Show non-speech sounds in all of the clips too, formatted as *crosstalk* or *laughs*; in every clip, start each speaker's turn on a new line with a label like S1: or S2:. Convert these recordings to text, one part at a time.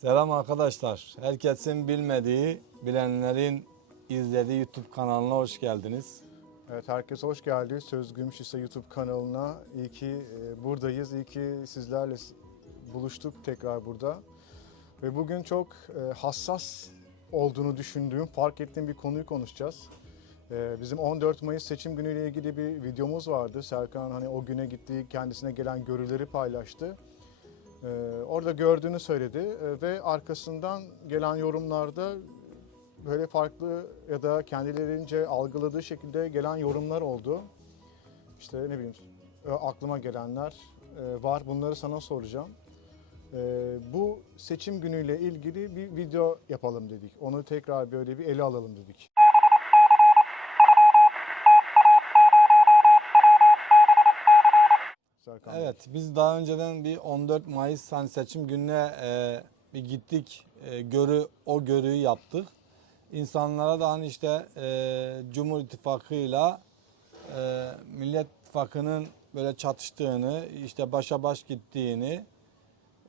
S1: Selam arkadaşlar. Herkesin bilmediği, bilenlerin izlediği YouTube kanalına hoş geldiniz.
S2: Evet herkes hoş geldi. Söz Gümüş ise YouTube kanalına. İyi ki e, buradayız. İyi ki sizlerle buluştuk tekrar burada. Ve bugün çok e, hassas olduğunu düşündüğüm, fark ettiğim bir konuyu konuşacağız. E, Bizim 14 Mayıs seçim günüyle ilgili bir videomuz vardı. Serkan hani o güne gittiği kendisine gelen görüleri paylaştı. E, Orada gördüğünü söyledi E, ve arkasından gelen yorumlarda böyle farklı ya da kendilerince algıladığı şekilde gelen yorumlar oldu. İşte ne bileyim e, aklıma gelenler e, var. Bunları sana soracağım. E, Bu seçim günüyle ilgili bir video yapalım dedik. Onu tekrar böyle bir ele alalım dedik. Serkan Bey.
S1: Evet, biz daha önceden bir 14 Mayıs hani seçim gününe e, bir gittik, e, görü o görüyü yaptık. İnsanlara da hani işte e, Cumhur İttifakı'yla e, Millet İttifakı'nın böyle çatıştığını, işte başa baş gittiğini,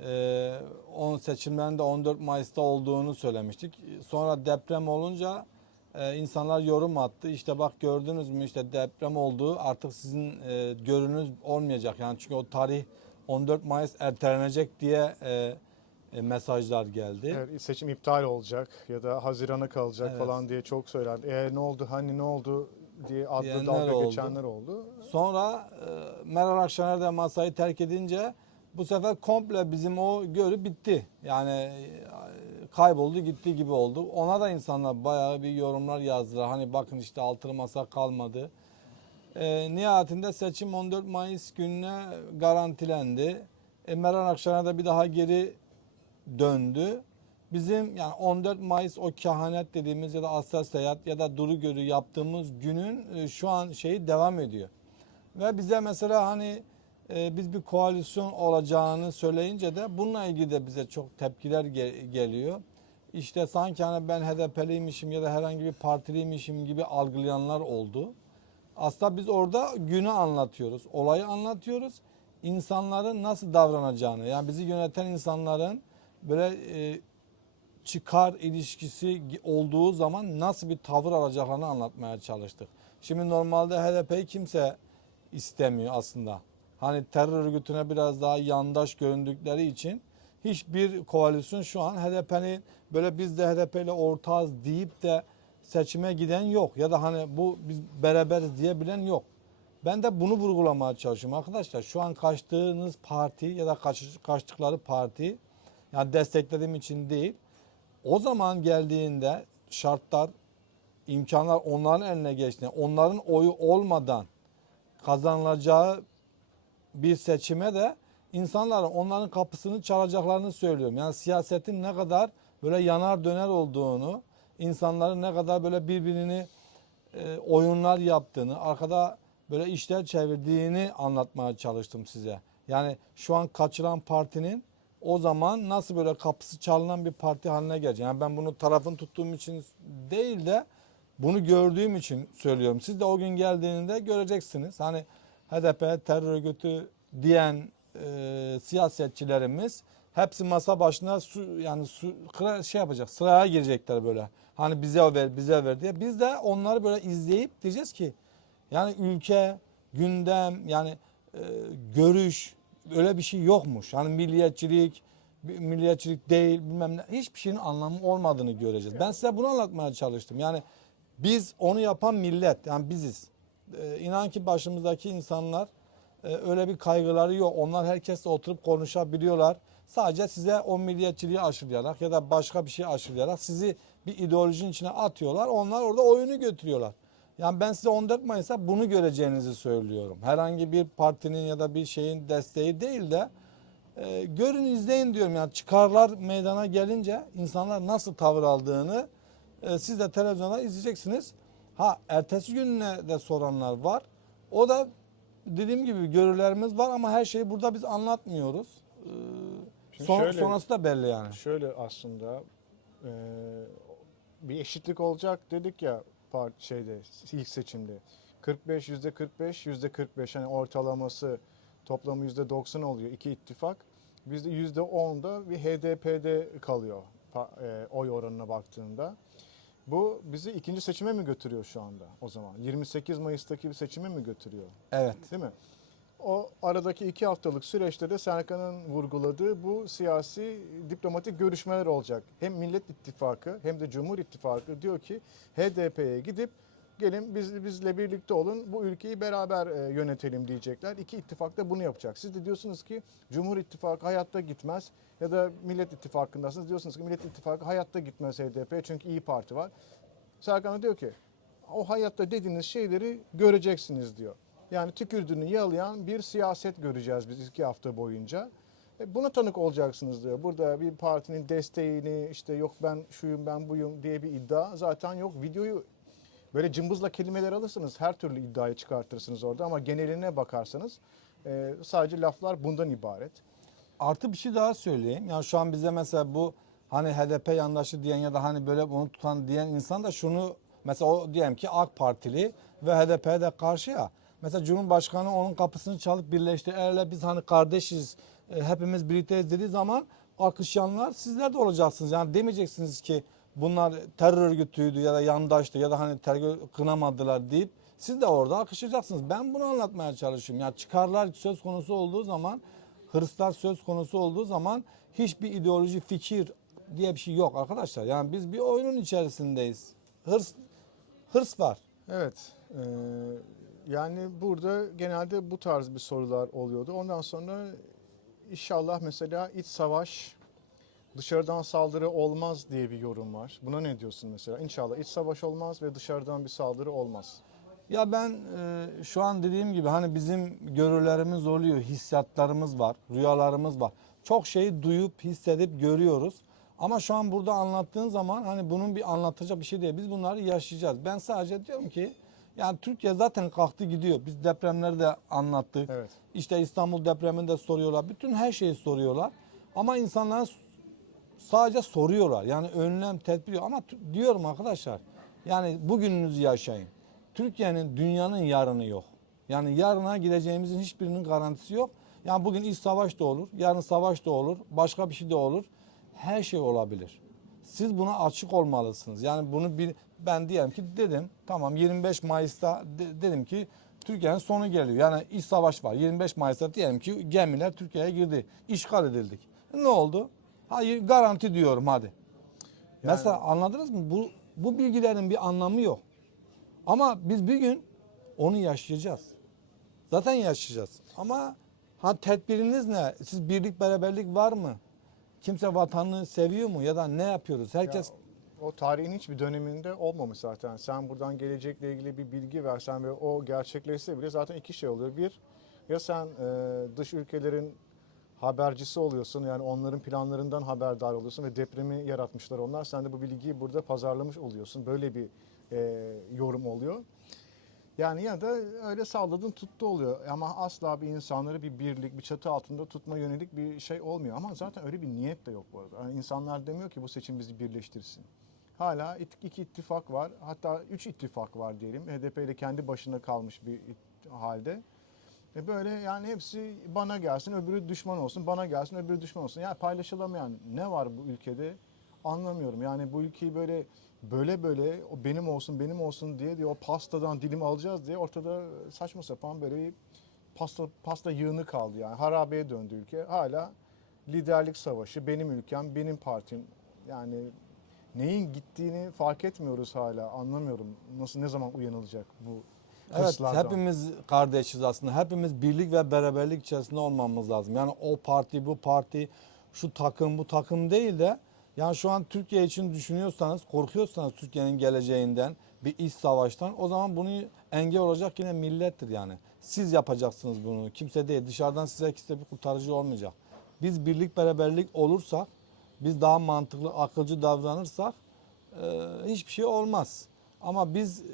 S1: e, on seçimlerin de 14 Mayıs'ta olduğunu söylemiştik. Sonra deprem olunca e, insanlar yorum attı. İşte bak gördünüz mü işte deprem oldu. Artık sizin e, görünüz olmayacak. Yani çünkü o tarih 14 Mayıs ertelenecek diye e, e, mesajlar geldi.
S2: Evet, seçim iptal olacak ya da Haziran'a kalacak
S1: Evet.
S2: falan diye çok söylendi. E ne oldu hani ne oldu diye adlı
S1: Diyenler
S2: dalga
S1: oldu.
S2: geçenler oldu.
S1: Sonra e, Meral Akşener de masayı terk edince bu sefer komple bizim o görü bitti. Yani kayboldu gitti gibi oldu. Ona da insanlar bayağı bir yorumlar yazdılar. Hani bakın işte altılı masa kalmadı. E, nihayetinde seçim 14 Mayıs gününe garantilendi. E, Meral Akşener de bir daha geri döndü. Bizim yani 14 Mayıs o kehanet dediğimiz ya da asla seyahat ya da duru görü yaptığımız günün e, şu an şeyi devam ediyor. Ve bize mesela hani e, biz bir koalisyon olacağını söyleyince de bununla ilgili de bize çok tepkiler ge- geliyor. İşte sanki hani ben HDP'liymişim ya da herhangi bir partiliymişim gibi algılayanlar oldu. Aslında biz orada günü anlatıyoruz, olayı anlatıyoruz. İnsanların nasıl davranacağını, yani bizi yöneten insanların böyle e, çıkar ilişkisi olduğu zaman nasıl bir tavır alacaklarını anlatmaya çalıştık. Şimdi normalde HDP'yi kimse istemiyor aslında. Hani terör örgütüne biraz daha yandaş göründükleri için hiçbir koalisyon şu an HDP'nin böyle biz de HDP ile ortağız deyip de seçime giden yok. Ya da hani bu biz beraberiz diyebilen yok. Ben de bunu vurgulamaya çalışıyorum arkadaşlar. Şu an kaçtığınız parti ya da kaç, kaçtıkları parti yani desteklediğim için değil. O zaman geldiğinde şartlar, imkanlar onların eline geçti. Onların oyu olmadan kazanılacağı bir seçime de insanların onların kapısını çalacaklarını söylüyorum. Yani siyasetin ne kadar böyle yanar döner olduğunu, insanların ne kadar böyle birbirini e, oyunlar yaptığını, arkada böyle işler çevirdiğini anlatmaya çalıştım size. Yani şu an kaçıran partinin o zaman nasıl böyle kapısı çalınan bir parti haline gelecek. Yani ben bunu tarafın tuttuğum için değil de bunu gördüğüm için söylüyorum. Siz de o gün geldiğinde göreceksiniz. Hani HDP terör örgütü diyen e, siyasetçilerimiz hepsi masa başına su yani su şey yapacak. Sıraya girecekler böyle. Hani bize ver, bize ver diye. Biz de onları böyle izleyip diyeceğiz ki yani ülke, gündem yani e, görüş öyle bir şey yokmuş. Hani milliyetçilik, milliyetçilik değil bilmem ne hiçbir şeyin anlamı olmadığını göreceğiz. Ben size bunu anlatmaya çalıştım. Yani biz onu yapan millet yani biziz. Ee, inan ki başımızdaki insanlar e, öyle bir kaygıları yok. Onlar herkesle oturup konuşabiliyorlar. Sadece size o milliyetçiliği aşılayarak ya da başka bir şey aşılayarak sizi bir ideolojinin içine atıyorlar. Onlar orada oyunu götürüyorlar. Yani ben size 14 Mayıs'ta bunu göreceğinizi söylüyorum. Herhangi bir partinin ya da bir şeyin desteği değil de e, görün izleyin diyorum. Yani çıkarlar meydana gelince insanlar nasıl tavır aldığını e, siz de televizyonda izleyeceksiniz. Ha ertesi gününe de soranlar var. O da dediğim gibi görülerimiz var ama her şeyi burada biz anlatmıyoruz. Ee,
S2: Şimdi
S1: son-
S2: şöyle-
S1: sonrası da belli yani.
S2: Şöyle aslında e, bir eşitlik olacak dedik ya part şeyde ilk seçimde. 45 yüzde 45 yüzde 45 hani ortalaması toplamı yüzde 90 oluyor iki ittifak. Bizde %10'da bir HDP'de kalıyor pa- e, oy oranına baktığında. Bu bizi ikinci seçime mi götürüyor şu anda o zaman? 28 Mayıs'taki bir seçime mi götürüyor?
S1: Evet.
S2: Değil mi? O aradaki iki haftalık süreçte de Serkan'ın vurguladığı bu siyasi diplomatik görüşmeler olacak. Hem Millet İttifakı hem de Cumhur İttifakı diyor ki HDP'ye gidip gelin biz bizle birlikte olun bu ülkeyi beraber e, yönetelim diyecekler. İki ittifak da bunu yapacak. Siz de diyorsunuz ki Cumhur İttifakı hayatta gitmez ya da Millet İttifakı'ndasınız diyorsunuz ki Millet İttifakı hayatta gitmez HDP çünkü iyi Parti var. Serkan diyor ki o hayatta dediğiniz şeyleri göreceksiniz diyor. Yani tükürdüğünü yalayan bir siyaset göreceğiz biz iki hafta boyunca. E, Buna tanık olacaksınız diyor. Burada bir partinin desteğini işte yok ben şuyum ben buyum diye bir iddia zaten yok. Videoyu böyle cımbızla kelimeler alırsınız her türlü iddiayı çıkartırsınız orada ama geneline bakarsanız e, sadece laflar bundan ibaret.
S1: Artı bir şey daha söyleyeyim. Yani şu an bize mesela bu hani HDP yandaşı diyen ya da hani böyle bunu tutan diyen insan da şunu mesela o diyelim ki AK Partili ve HDP'ye de karşı ya. Mesela Cumhurbaşkanı onun kapısını çalıp birleşti. Eğer biz hani kardeşiz, e, hepimiz birlikteyiz dediği zaman alkışlayanlar sizler de olacaksınız. Yani demeyeceksiniz ki bunlar terör örgütüydü ya da yandaştı ya da hani terör kınamadılar deyip siz de orada alkışlayacaksınız. Ben bunu anlatmaya çalışıyorum. Yani çıkarlar söz konusu olduğu zaman hırslar söz konusu olduğu zaman hiçbir ideoloji, fikir diye bir şey yok arkadaşlar. Yani biz bir oyunun içerisindeyiz. Hırs hırs var.
S2: Evet. e, yani burada genelde bu tarz bir sorular oluyordu. Ondan sonra inşallah mesela iç savaş dışarıdan saldırı olmaz diye bir yorum var. Buna ne diyorsun mesela? İnşallah iç savaş olmaz ve dışarıdan bir saldırı olmaz.
S1: Ya ben e, şu an dediğim gibi hani bizim görürlerimiz oluyor, hissiyatlarımız var, rüyalarımız var. Çok şeyi duyup, hissedip görüyoruz. Ama şu an burada anlattığın zaman hani bunun bir anlatacak bir şey değil. Biz bunları yaşayacağız. Ben sadece diyorum ki yani Türkiye zaten kalktı gidiyor. Biz depremleri de anlattık.
S2: Evet.
S1: İşte İstanbul depremini de soruyorlar. Bütün her şeyi soruyorlar. Ama insanlar sadece soruyorlar. Yani önlem, tedbir ama diyorum arkadaşlar. Yani bugününüzü yaşayın. Türkiye'nin dünyanın yarını yok. Yani yarına gideceğimizin hiçbirinin garantisi yok. Yani bugün iç savaş da olur, yarın savaş da olur, başka bir şey de olur. Her şey olabilir. Siz buna açık olmalısınız. Yani bunu bir ben diyelim ki dedim tamam 25 Mayıs'ta de- dedim ki Türkiye'nin sonu geliyor. Yani iç savaş var. 25 Mayıs'ta diyelim ki gemiler Türkiye'ye girdi. işgal edildik. Ne oldu? Hayır garanti diyorum hadi. Mesela anladınız mı? Bu bu bilgilerin bir anlamı yok. Ama biz bir gün onu yaşayacağız. Zaten yaşayacağız. Ama ha tedbiriniz ne? Siz birlik beraberlik var mı? Kimse vatanını seviyor mu ya da ne yapıyoruz? Herkes
S2: Ya, o tarihin hiçbir döneminde olmamış zaten. Sen buradan gelecekle ilgili bir bilgi versen ve o gerçekleşse bile zaten iki şey oluyor. Bir, ya sen e, dış ülkelerin habercisi oluyorsun yani onların planlarından haberdar oluyorsun ve depremi yaratmışlar onlar. Sen de bu bilgiyi burada pazarlamış oluyorsun. Böyle bir e, yorum oluyor. Yani ya da öyle salladın tuttu oluyor ama asla bir insanları bir birlik, bir çatı altında tutma yönelik bir şey olmuyor. Ama zaten öyle bir niyet de yok bu arada. Yani insanlar demiyor ki bu seçim bizi birleştirsin. Hala iki ittifak var hatta üç ittifak var diyelim. HDP ile kendi başına kalmış bir halde. E böyle yani hepsi bana gelsin öbürü düşman olsun, bana gelsin öbürü düşman olsun. Yani paylaşılamayan ne var bu ülkede anlamıyorum. Yani bu ülkeyi böyle böyle böyle o benim olsun benim olsun diye diyor o pastadan dilim alacağız diye ortada saçma sapan böyle bir pasta pasta yığını kaldı yani harabeye döndü ülke. Hala liderlik savaşı benim ülkem benim partim yani neyin gittiğini fark etmiyoruz hala anlamıyorum nasıl ne zaman uyanılacak bu
S1: Evet
S2: hırslardan.
S1: hepimiz kardeşiz aslında. Hepimiz birlik ve beraberlik içerisinde olmamız lazım. Yani o parti bu parti şu takım bu takım değil de yani şu an Türkiye için düşünüyorsanız korkuyorsanız Türkiye'nin geleceğinden bir iç savaştan o zaman bunu engel olacak yine millettir yani. Siz yapacaksınız bunu. Kimse değil. Dışarıdan size kimse bir kurtarıcı olmayacak. Biz birlik beraberlik olursak biz daha mantıklı akılcı davranırsak e, hiçbir şey olmaz. Ama biz e,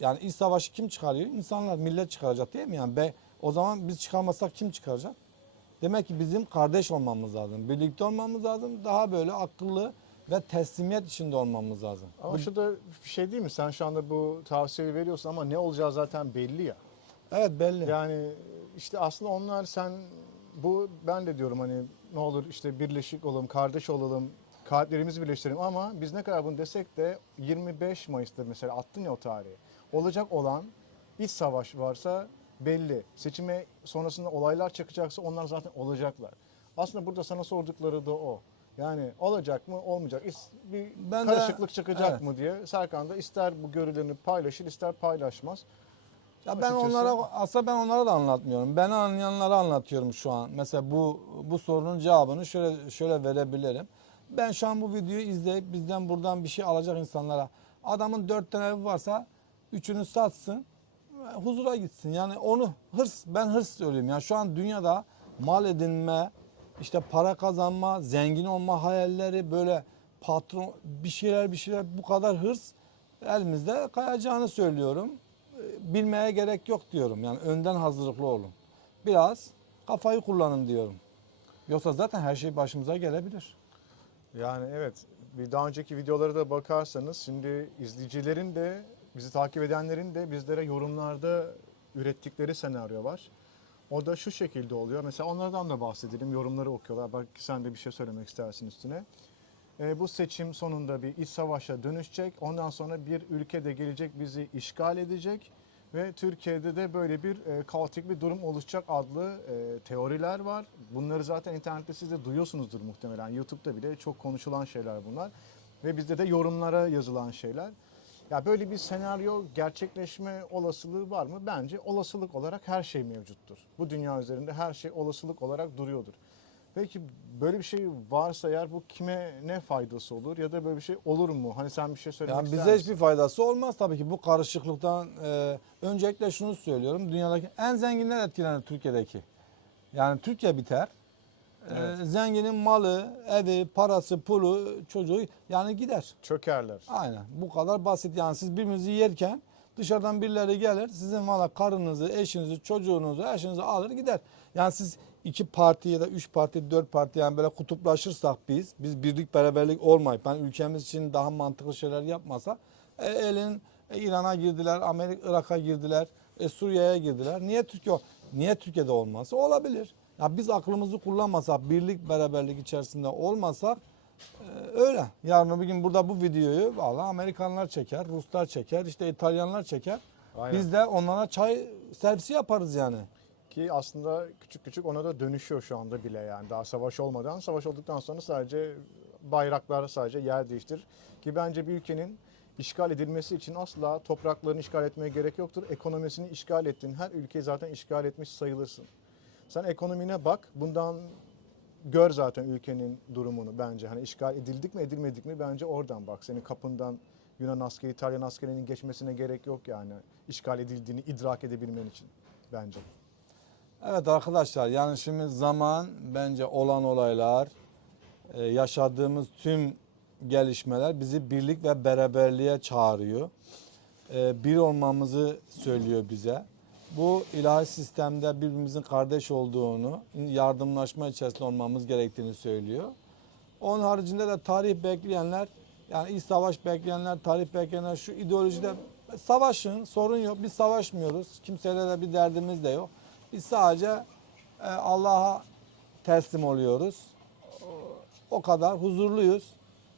S1: yani iç savaşı kim çıkarıyor? İnsanlar, millet çıkaracak değil mi? Yani be, o zaman biz çıkarmasak kim çıkaracak? Demek ki bizim kardeş olmamız lazım. Birlikte olmamız lazım. Daha böyle akıllı ve teslimiyet içinde olmamız lazım.
S2: Ama
S1: Bu-
S2: şu da bir şey değil mi? Sen şu anda bu tavsiyeyi veriyorsun ama ne olacağı zaten belli ya.
S1: evet belli.
S2: Yani işte aslında onlar sen bu ben de diyorum hani ne olur işte birleşik olalım, kardeş olalım, kalplerimizi birleştirelim ama biz ne kadar bunu desek de 25 Mayıs'ta mesela attın ya o tarihi. Olacak olan iç savaş varsa belli. Seçime sonrasında olaylar çıkacaksa onlar zaten olacaklar. Aslında burada sana sordukları da o. Yani olacak mı olmayacak. Bir
S1: Ben de-
S2: karışıklık çıkacak
S1: evet.
S2: mı diye Serkan da ister bu görülerini paylaşır ister paylaşmaz.
S1: Ya ben
S2: Açıkçası-
S1: onlara aslında ben onlara da anlatmıyorum. Beni anlayanlara anlatıyorum şu an. Mesela bu bu sorunun cevabını şöyle şöyle verebilirim. Ben şu an bu videoyu izleyip bizden buradan bir şey alacak insanlara adamın dört tane evi varsa üçünü satsın huzura gitsin. Yani onu hırs ben hırs söylüyorum. Yani şu an dünyada mal edinme, işte para kazanma, zengin olma hayalleri böyle patron bir şeyler bir şeyler bu kadar hırs elimizde kayacağını söylüyorum. E, Bilmeye gerek yok diyorum. Yani önden hazırlıklı olun. Biraz kafayı kullanın diyorum. Yoksa zaten her şey başımıza gelebilir.
S2: Yani evet bir daha önceki videolara da bakarsanız şimdi izleyicilerin de bizi takip edenlerin de bizlere yorumlarda ürettikleri senaryo var. O da şu şekilde oluyor. Mesela onlardan da bahsedelim. Yorumları okuyorlar. Bak sen de bir şey söylemek istersin üstüne. E, bu seçim sonunda bir iç savaşa dönüşecek. Ondan sonra bir ülke de gelecek bizi işgal edecek. Ve Türkiye'de de böyle bir e, kaotik bir durum oluşacak adlı e, teoriler var. Bunları zaten internette siz de duyuyorsunuzdur muhtemelen. YouTube'da bile çok konuşulan şeyler bunlar. Ve bizde de yorumlara yazılan şeyler. Ya böyle bir senaryo gerçekleşme olasılığı var mı? Bence olasılık olarak her şey mevcuttur. Bu dünya üzerinde her şey olasılık olarak duruyordur. Peki böyle bir şey varsa eğer bu kime ne faydası olur ya da böyle bir şey olur mu? Hani sen bir şey söylemek
S1: Yani
S2: ister
S1: bize
S2: misin?
S1: hiçbir faydası olmaz tabii ki bu karışıklıktan. e, öncelikle şunu söylüyorum. Dünyadaki en zenginler etkilenir Türkiye'deki. Yani Türkiye biter. E,
S2: Evet.
S1: zenginin malı, evi, parası, pulu, çocuğu yani gider.
S2: Çökerler.
S1: Aynen. Bu kadar basit. Yani siz birbirinizi yerken dışarıdan birileri gelir. Sizin valla karınızı, eşinizi, çocuğunuzu, eşinizi alır gider. Yani siz iki parti ya da üç parti, dört parti yani böyle kutuplaşırsak biz, biz birlik beraberlik olmayıp yani ülkemiz için daha mantıklı şeyler yapmasa e, elin e, İran'a girdiler, Amerika, Irak'a girdiler, e, Suriye'ye girdiler. Niye Türkiye niye Türkiye'de olmasa olabilir. Ya biz aklımızı kullanmasak, birlik beraberlik içerisinde olmasak ee, öyle. Yarın bir gün burada bu videoyu valla Amerikanlar çeker, Ruslar çeker, işte İtalyanlar çeker.
S2: Aynen.
S1: Biz de onlara çay servisi yaparız yani.
S2: Ki aslında küçük küçük ona da dönüşüyor şu anda bile yani. Daha savaş olmadan, savaş olduktan sonra sadece bayraklar sadece yer değiştir. Ki bence bir ülkenin işgal edilmesi için asla topraklarını işgal etmeye gerek yoktur. Ekonomisini işgal ettiğin her ülkeyi zaten işgal etmiş sayılırsın. Sen ekonomine bak, bundan gör zaten ülkenin durumunu bence. Hani işgal edildik mi edilmedik mi bence oradan bak. Senin kapından Yunan askeri, İtalyan askerinin geçmesine gerek yok yani. işgal edildiğini idrak edebilmen için bence.
S1: Evet arkadaşlar yani şimdi zaman bence olan olaylar, e, yaşadığımız tüm gelişmeler bizi birlik ve beraberliğe çağırıyor. E, Bir olmamızı söylüyor bize. Bu ilahi sistemde birbirimizin kardeş olduğunu, yardımlaşma içerisinde olmamız gerektiğini söylüyor. Onun haricinde de tarih bekleyenler, yani iç savaş bekleyenler, tarih bekleyenler şu ideolojide savaşın, sorun yok. Biz savaşmıyoruz. Kimseyle de bir derdimiz de yok. Biz sadece e, Allah'a teslim oluyoruz. O- kadar huzurluyuz.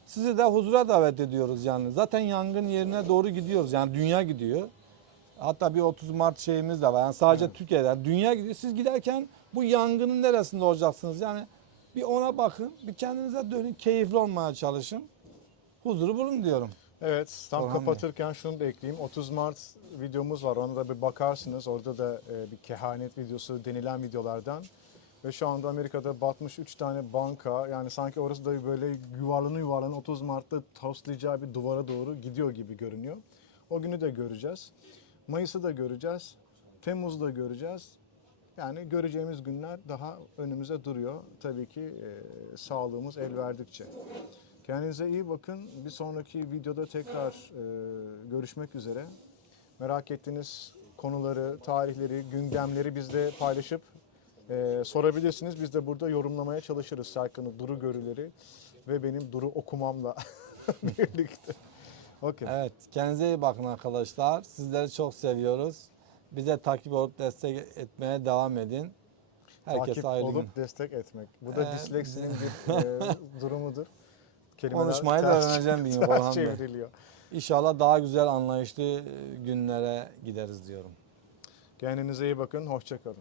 S1: Sizi de huzura davet ediyoruz yani. Zaten yangın yerine doğru gidiyoruz. Yani dünya gidiyor. Hatta bir 30 Mart şeyimiz de var. Yani sadece Türkiye'de. Dünya gidiyor. Siz giderken bu yangının neresinde olacaksınız? Yani bir ona bakın. Bir kendinize dönün. Keyifli olmaya çalışın. Huzuru bulun diyorum.
S2: Evet, tam
S1: Orhan Bey.
S2: kapatırken şunu da ekleyeyim. 30 Mart videomuz var. Ona da bir bakarsınız. Orada da e, bir kehanet videosu denilen videolardan. Ve şu anda Amerika'da batmış 3 tane banka. Yani sanki orası da böyle yuvarlanı yuvarlanı 30 Mart'ta toslayacağı bir duvara doğru gidiyor gibi görünüyor. O günü de göreceğiz. Mayıs'ı da göreceğiz. Temmuz'u da göreceğiz. Yani göreceğimiz günler daha önümüze duruyor. Tabii ki e, sağlığımız el verdikçe. Kendinize iyi bakın. Bir sonraki videoda tekrar e, görüşmek üzere. Merak ettiğiniz konuları, tarihleri, gündemleri bizle paylaşıp e, sorabilirsiniz. Biz de burada yorumlamaya çalışırız Serkan'ı, Duru görüleri ve benim Duru okumamla *laughs* birlikte. Okey.
S1: Evet. Kendinize iyi bakın arkadaşlar. Sizleri çok seviyoruz. Bize takip olup destek etmeye devam edin. Herkese
S2: Takip
S1: gün.
S2: olup destek etmek. Bu da
S1: Ee,
S2: disleksinin bir *laughs* e, durumudur. Kelimeler
S1: Konuşmayı da
S2: ters-
S1: öğreneceğim bir gün *laughs* Orhan Bey.
S2: çevriliyor.
S1: İnşallah daha güzel anlayışlı e, günlere gideriz diyorum.
S2: Kendinize iyi bakın. Hoşça kalın.